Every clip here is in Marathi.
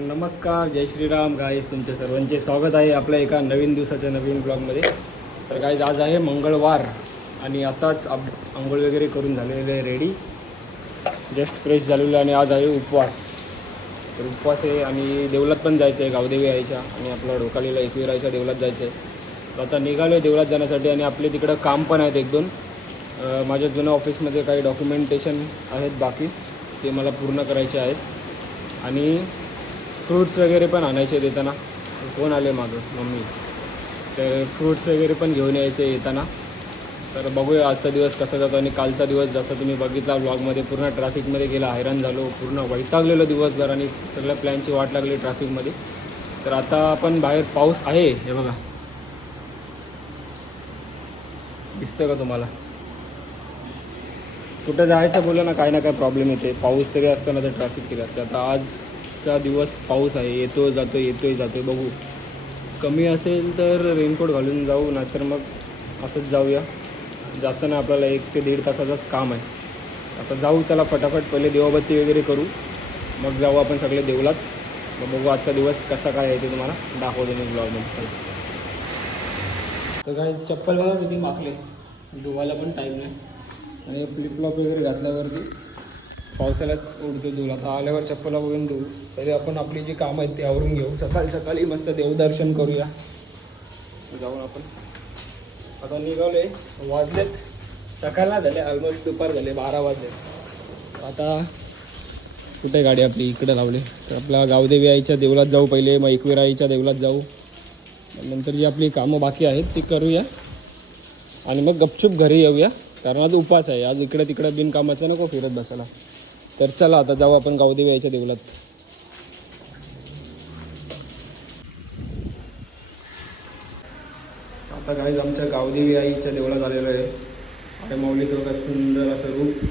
नमस्कार, जय श्रीराम गाईज. तुमच्या सर्वांचे स्वागत आहे आपल्या एका नवीन दिवसाच्या नवीन ब्लॉगमध्ये. तर गाईज आज आहे मंगळवार आणि आताच आंघोळ वगैरे करून झालेलं आहे रेडी, जस्ट फ्रेश झालेलं. आणि आज आहे उपवास. तर उपवास आहे आणि देवळात पण जायचं आहे, गावदेवी आईच्या आणि आपल्या ढोकालीला एकविराईच्या देवळात जायचं आहे. तर आता निघालो आहे देवळात जाण्यासाठी आणि आपले तिकडं काम पण आहेत एक दोन. माझ्या जुन्या ऑफिसमध्ये काही डॉक्युमेंटेशन आहेत बाकी, ते मला पूर्ण करायचे आहेत. आणि फ्रूट्स वगैरे पण आणायचे देताना. कोण आले मागं? मम्मी. तर फ्रूट्स वगैरे पण घेऊन यायचे येताना. तर बघूया आजचा दिवस कसा जातो. आणि कालचा दिवस जसं तुम्ही बघितला व्लॉगमध्ये, पूर्ण ट्रॅफिकमध्ये गेला, हैराण झालो, पूर्ण वैतागलेलो दिवसभर आणि सगळ्या प्लॅनची वाट लागली ट्रॅफिकमध्ये. तर आता आपण बाहेर पाऊस आहे, हे बघा, दिसतं का तुम्हाला? कुठं जायचं बोललं ना काय ना काय प्रॉब्लेम येते. पाऊस तरी असताना तर ट्रॅफिक केलं असतं. आता आजचा दिवस पाऊस आहे, येतोय जातोय. बघू, कमी असेल तर रेनकोट घालून जाऊ, नाहीतर मग असंच जाऊया. जास्त नाही, आपल्याला 1 ते 1.5 तासाचंच काम आहे. आता जाऊ, चला फटाफट. पहिले देवाबत्ती वगैरे करू, मग जाऊ आपण सगळे देवळात. मग बघू आजचा दिवस कसा काय आहे ते तुम्हाला दाखवतो मी ब्लॉगमध्ये. तर काय चप्पल बघा किती मागले, धुवायला पण टाईम नाही. आणि फ्लिपफ्लॉप वगैरे घातल्यावरती पावसाळ्यात उडतो धुवून. आता आल्यावर चप्पला बघून धुवू. तरी आपण आपली जी कामं आहेत ते आवरून घेऊ. सकाळी मस्त देवदर्शन करूया. जाऊन आपण आता निघालोय. वाजलेत सकाळला झाले, ऑलमोस्ट दुपार झाले, 12 वाजले. आता कुठे गाडी आपली इकडे लावली. तर आपल्या गावदेवी आईच्या देवळात जाऊ पहिले, मग एकविरा आईच्या देवळात जाऊ. नंतर जी आपली कामं बाकी आहेत ती करूया आणि मग गपचूप घरी येऊया. कारण आज उपवास आहे. आज इकडे तिकडे बिनकामाचं नको फिरत बसायला. तर चला आता जाऊ आपण गावदेवी आईच्या देवळात. आता काही आमच्या गावदेवी आईच्या देवळात आलेलो आहे. आणि माऊलीचं बघा सुंदर असं रूप.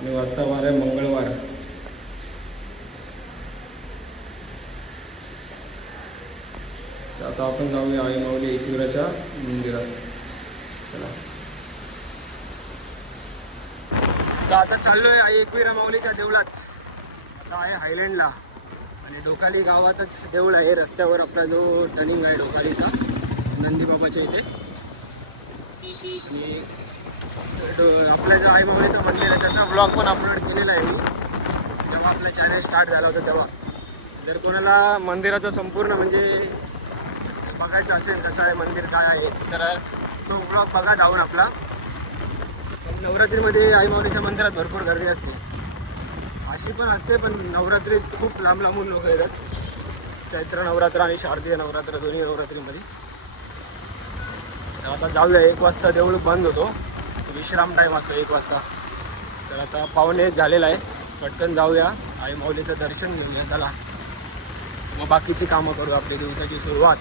आणि वाजता वार आहे मंगळवार. आता आपण जाऊया आई माऊली एकविराच्या मंदिरात. चला. तर आता चाललोय आई एकविरा माऊलीच्या देवळात. आता आहे हायलँडला आणि ढोकाली गावातच देऊळ आहे. रस्त्यावर आपला जो टर्निंग आहे ढोकालीचा, नंदीबाबाच्या इथे. आणि आपल्या जो आई माऊलीचं मंदिर आहे त्याचा ब्लॉग पण अपलोड केलेला आहे मी, जेव्हा आपला चॅनल स्टार्ट झाला होता तेव्हा. जर कोणाला मंदिराचं संपूर्ण म्हणजे बघायचं असेल कसं आहे मंदिर काय आहे, तर तो ब्लॉग बघा जाऊन आपला. नवरात्रीमध्ये आई माऊलीच्या मंदिरात भरपूर गर्दी असते. अशी पण असते, पण नवरात्रीत खूप लांब लांबून लोक येतात. चैत्र नवरात्र आणि शारदीय नवरात्र दोन्ही नवरात्रीमध्ये. तर आता जाऊया. 1 वाजता देऊळ बंद होतो, विश्राम टाईम असतो 1 वाजता. तर आता 1:15 झालेला आहे. पटकन जाऊया, आई माऊलीचं दर्शन घेऊया. चला, मग बाकीची कामं करू, आपल्या दिवसाची सुरुवात.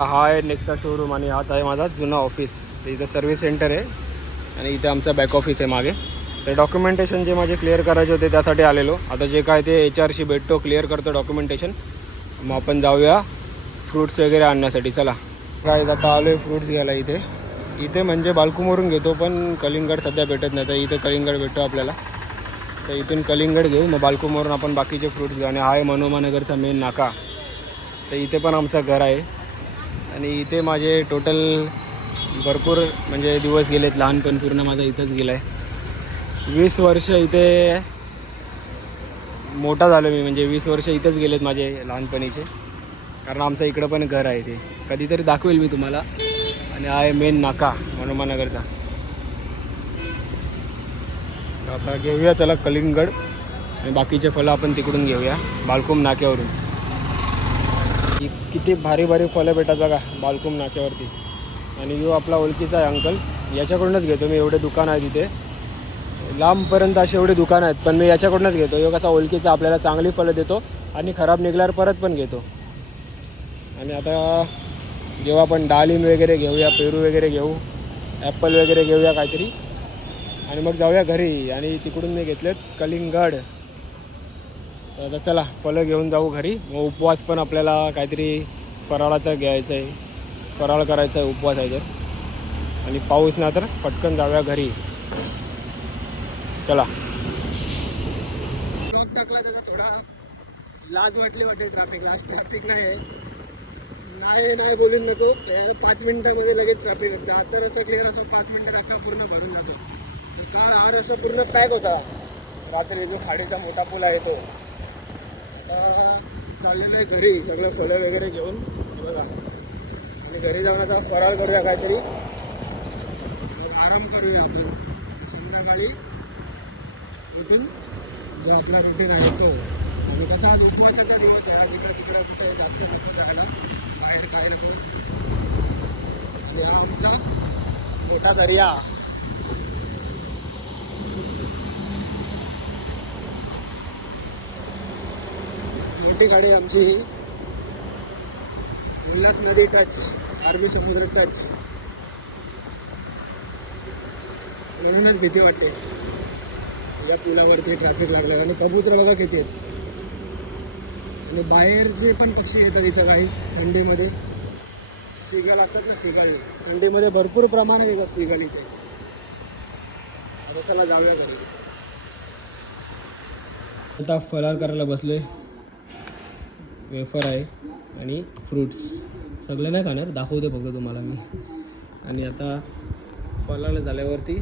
हा आहे नेक्सा शोरूम आणि हाच आहे माझा जुना ऑफिस. इथं सर्व्हिस सेंटर आहे आणि इथे आमचा बॅक ऑफिस आहे मागे. तर डॉक्युमेंटेशन जे माझे क्लिअर करायचे होते त्यासाठी आलेलो. आता जे काय ते HRशी भेटतो, क्लिअर करतो डॉक्युमेंटेशन. मग आपण जाऊया फ्रूट्स वगैरे आणण्यासाठी. चला काय, आता आलो आहे फ्रूट्स घ्यायला. इथे म्हणजे बालकुमोरून घेतो, पण कलिंगड सध्या भेटत नाही. तर इथे कलिंगड भेटतो आपल्याला. तर इथून कलिंगड घेऊ, मग बालकुमोरून आपण बाकीचे फ्रूट्स घेऊ. आणि हा आहे मनोमानगरचा मेन नाका. तर इथे पण आमचं घर आहे. आणि इथे माझे टोटल भरपूर म्हणजे दिवस गेलेत. लहानपण पूर्ण माझं इथंच गेलं आहे. 20 वर्ष इथे मोठा झालो मी, म्हणजे 20 वर्ष इथंच गेलेत माझे लहानपणीचे. कारण आमचं इकडं पण घर आहे, ते कधीतरी दाखवेल मी तुम्हाला. आणि आहे मेन नाका मनोमानगरचा. आता घेऊया चला कलिंगड आणि बाकीचे फळं आपण तिकडून घेऊया बालकुम नाक्यावरून. किती भारी भारी फळं भेटतात बघा बालकुम नाक्यावरती. आणि जो आपला ओळखीचा आहे अंकल, याच्याकडूनच घेतो मी. एवढे दुकान आहे तिथे लांबपर्यंत, असे एवढे दुकान आहेत, पण मी याच्याकडूनच घेतो. यो कसा ओळखीचा, आपल्याला चांगली फळं देतो आणि खराब निघल्यावर परत पण घेतो. आणि आता जेव्हा आपण डाळिंब वगैरे घेऊया, पेरू वगैरे घेऊ, ॲपल वगैरे घेऊया काहीतरी, आणि मग जाऊया घरी. आणि तिकडून मी घेतलेत कलिंगड. आता चला फळं घेऊन जाऊ घरी. मग उपवास पण आपल्याला काहीतरी फराळाचं घ्यायचं आहे, फराळ करायचा आहे, उपवास आहे तर. आणि पाऊस ना तर पटकन जाऊया घरी. चला. ब्लॉग टाकला त्याचा थोडा लाज वाटते ट्रॅफिकला. ट्रॅफिक नाही बोलून नको यार. 5 मिनिटामध्ये लगेच ट्रॅफिक असतं. आता रस्ता क्लिअर असं 5 मिनिटात अख्खा पूर्ण भरून जातो. काल हा रस्ता पूर्ण पॅक होता रात्री. जो खाडीचा मोठा पूल आहे तो. चाललेलं आहे घरी सगळं फळं वगैरे घेऊन बघा. आणि घरी जाऊन आता फराळ करूया काहीतरी, आराम करूया आपण. संध्याकाळी उठून जो आपला रुटीन आहे तो. आणि कसा आज उपवासाचा दिवस आहे. तिकडे कुठे जास्त नको जायला बाहेर खायला. आणि हा आमचा मोठा दर्या. मोठी खाडी आमची ही. उल्हास नदी टच, अरबी समुद्र टच. म्हणूनच भीती वाटते या पुलावरती ट्रॅफिक लागलं. आणि कबूतर बघा किती आहेत. आणि बाहेरचे पण पक्षी येतात इथं काही थंडीमध्ये. सीगल असतात ना, सीगल थंडीमध्ये भरपूर प्रमाणात येतात सीगल इथे. आता चला जाऊया घरी. आता फराळ करायला बसले. वेफर आहे आणि फ्रूट्स. सगळे नाही खाणार, दाखवते फक्त तुम्हाला मी. आणि आता फराळ झाल्यावरती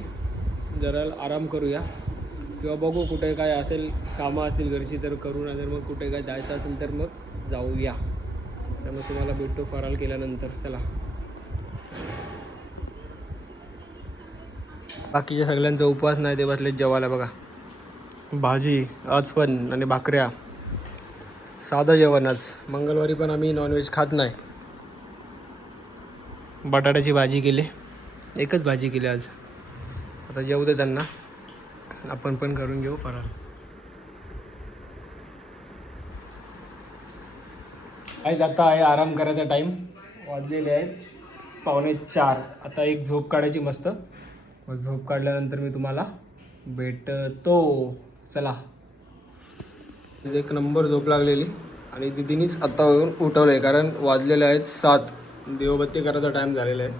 जरा आराम करूया, किंवा बघू कुठे काय असेल कामं असतील घरची तर करू, नाही तर मग कुठे काय जायचं असेल तर मग जाऊया. त्यामुळे तुम्हाला भेटतो फराळ केल्यानंतर. चला. बाकीच्या सगळ्यांचा उपवास नाही, ते बसले जेवायला बघा. भाजी आज पण आणि भाकऱ्या. साधं जेवण आज. मंगळवारी पण आम्ही नॉनव्हेज खात नाही. बटाट्याची भाजी केली, एकच भाजी केली आज. आता जेवू दे त्यांना, आपण पण करून घेऊ फराळ. काय जाता आहे आराम करायचा टाईम. वाजलेले आहेत 3:45. आता एक झोप काढायची मस्त. मग झोप काढल्यानंतर मी तुम्हाला भेटतो. चला. एक नंबर झोप लागलेली. आणि दिदीनीच आत्ता उठवलं आहे, कारण वाजलेले आहेत 7. देवबत्ती करायचा टाईम झालेला आहे.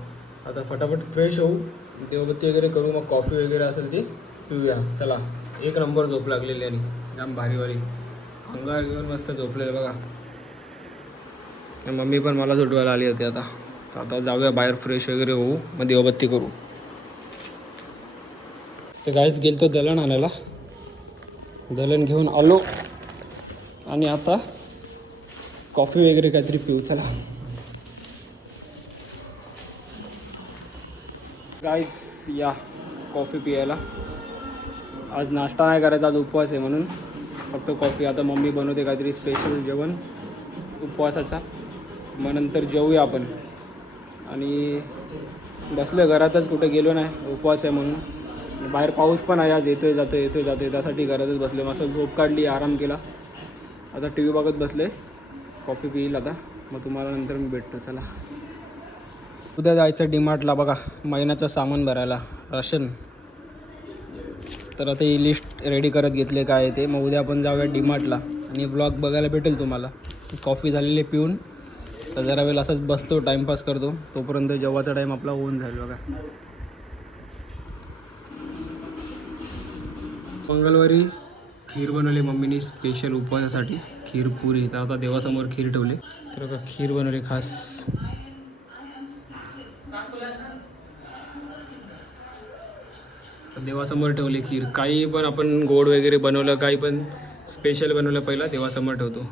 आता फटाफट फ्रेश होऊ, देवबत्ती वगैरे करू, मग कॉफी वगैरे असेल ती पिऊया. चला. एक नंबर झोप लागलेली आणि जाम भारीवारी. अंगावर घेऊन मस्त झोपलेलं बघा. मम्मी पण मला झोटवायला आली होती. आता जाऊया बाहेर, फ्रेश वगैरे होऊ, मग देवबत्ती करू. तर गाईच गेलतो दळण आणायला. दळण घेऊन आलो आणि आता कॉफी वगैरे काहीतरी पिऊ. चला. गाईस या कॉफी पियायला. आज नाश्ता नाही करायचा, आज उपवास आहे म्हणून फक्त कॉफी. आता मम्मी बनवते काहीतरी स्पेशल जेवण उपवासाचा, मग नंतर जेवूया आपण. आणि बसलो घरातच, कुठे गेलो नाही, उपवास आहे म्हणून. बाहेर पाऊस पण आहे आज, येतोय जाते त्यासाठी घरातच बसले. मस्त झोप काढली, आराम केला. आता टी व्ही बघत बसले. कॉफी पिईल आता, मग तुम्हाला नंतर मी भेटतो. चला. उद्या जायचं डीमार्टला बघा, महिन्याचं सामान भरायला, राशन. तर आता ही लिस्ट रेडी करत घेतले काय ते. मग उद्या आपण जाऊया डीमार्टला आणि ब्लॉग बघायला भेटेल तुम्हाला. कॉफी झालेली पिऊन तर जरा वेळ असंच बसतो, टाईमपास करतो. तोपर्यंत जेव्हाचा टाईम आपला होऊन जाईल बघा. मंगळवारी खीर बनवली मम्मीने स्पेशल उपवासासाठी, खीर पुरी. तर आता देवासमोर खीर ठेवली. तर आता खीर बनवली खास. देवासमोर ठेवली खीर. काही पण आपण गोड वगैरे बनवलं, काही पण स्पेशल बनवलं, पहिला देवासमोर ठेवतो.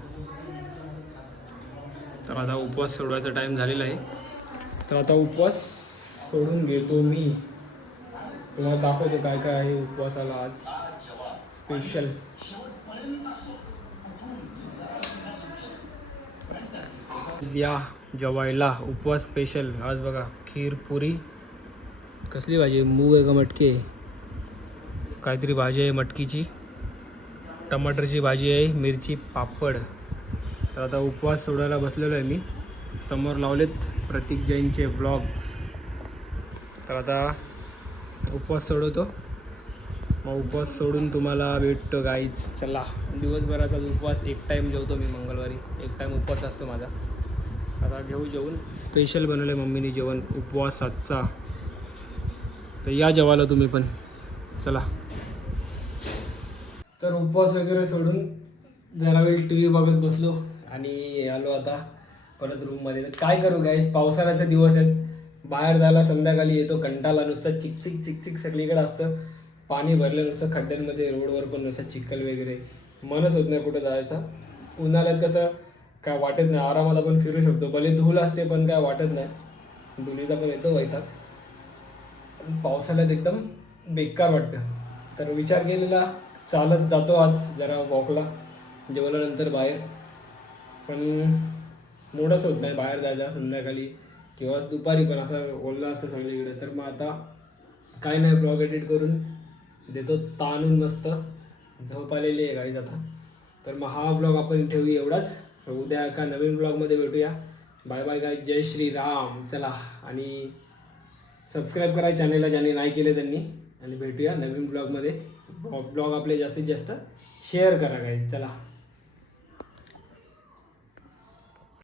तर आता उपवास सोडवायचा टाईम झालेला आहे. तर आता उपवास सोडून घेतो मी. तुम्हाला दाखवतो काय काय आहे उपवासाला आज स्पेशल. या जेवायला उपवास स्पेशल आज बघा. खीर पुरी. कसली भाजी, मूग आहे का मटकी आहे, काहीतरी भाजी आहे मटकीची. टमाटरची भाजी आहे, मिरची, पापड. तर आता उपवास सोडायला बसलेलो आहे मी. समोर लावलेत प्रतीक जैनचे ब्लॉग्स. तर आता उपवास सोडवतो, मग उपवास सोडून तुम्हाला भेटतो गाईज. चला. दिवसभराचा उपवास. एक टाईम जेवतो मी मंगळवारी, एक टाईम उपवास असतो माझा. आता घेऊ जेवून. स्पेशल बनवलं आहे मम्मीने जेवण उपवासाचा. तर या जेवायला तुम्ही पण. चला. तर उपवास वगैरे सोडून जरा वेळ टी व्ही बघत बसलो आणि आलो आता परत रूममध्ये. तर काय करू गाईस, पावसाळ्याचे दिवस आहेत, बाहेर जायला संध्याकाळी येतो कंटाळा, नुसतं चिकचिक चिकचिक सगळीकडे असतं, पाणी भरलं नुसतं खड्ड्यांमध्ये, रोडवर पण नुसतं चिखल वगैरे, मनच होत नाही कुठं जायचं. उन्हाळ्यात कसं काय वाटत नाही, आरामात आपण फिरू शकतो, भले धूल असते पण काय वाटत नाही, धुलीचा पण येतो वैताग. पावसाळ्यात एकदम बेकार वाटतं. तर विचार केलेला चालत जातो आज जरा वॉकला जेवल्यानंतर बाहेर, पण मूडच होत नाही बाहेर जायचा संध्याकाळी किंवा दुपारी, पण असं ओललं असतं सगळीकडे. तर मग आता काय नाही, ब्लॉग एडिट करून देतो ताणून मस्त, झोप आलेली आहे गाईज आता. तर मग हा ब्लॉग आपण ठेवूया एवढाच, उद्या एका नवीन ब्लॉगमध्ये भेटूया. बाय बाय गाईज, जय श्रीराम. चला, आणि सबस्क्राईब करा चॅनलला ज्यांनी नाही केले त्यांनी, आणि भेटूया नवीन ब्लॉगमध्ये. ब्लॉग आपले जास्तीत जास्त शेअर करा गाईज. चला.